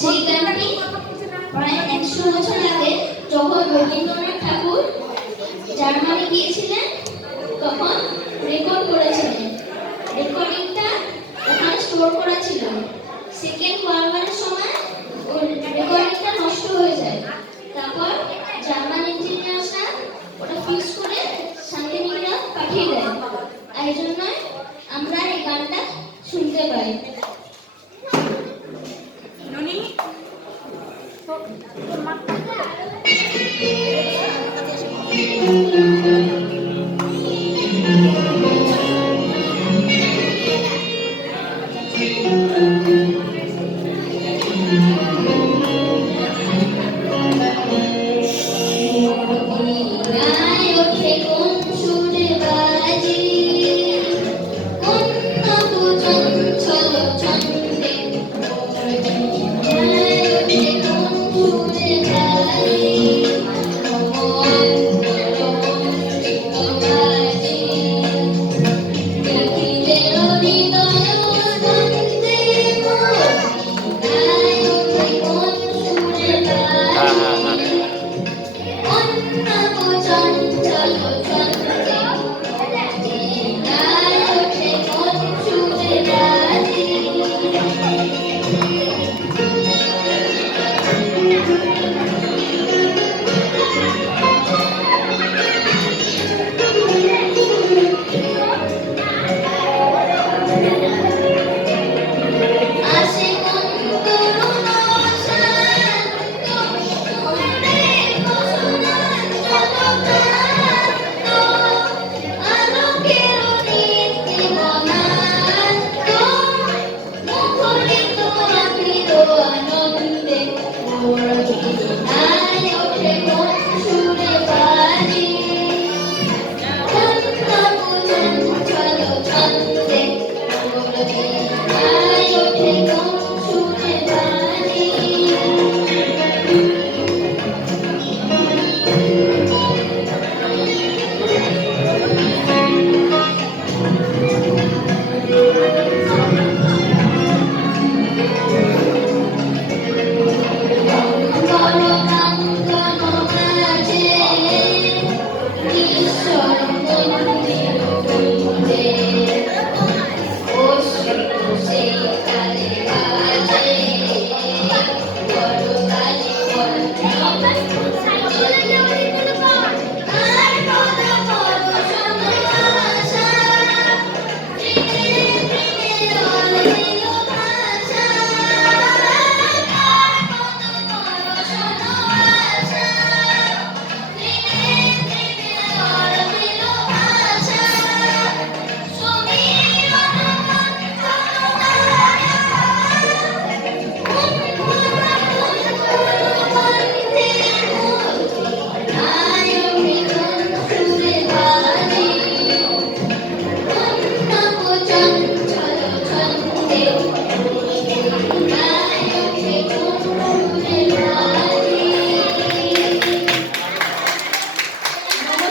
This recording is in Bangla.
সেই গানটি প্রায় 100 বছর আগে যখন রবীন্দ্রনাথ ঠাকুর জার্মানি গিয়েছিলেন তখন রেকর্ড করেছিলেন। রেকর্ডিংটা ওখানে স্টোর করা ছিল। সেকেন্ড ওয়ার্ল্ড ওয়ারের সময় ওই রেকর্ডিংটা নষ্ট হয়ে যায়। তারপর জার্মান ইঞ্জিনিয়াররা ওটা ফিক্স করে শান্তিনিকেতন পাঠিয়ে দেয়। এই জন্য আমরা এই গানটা শুনতে পাই। ননি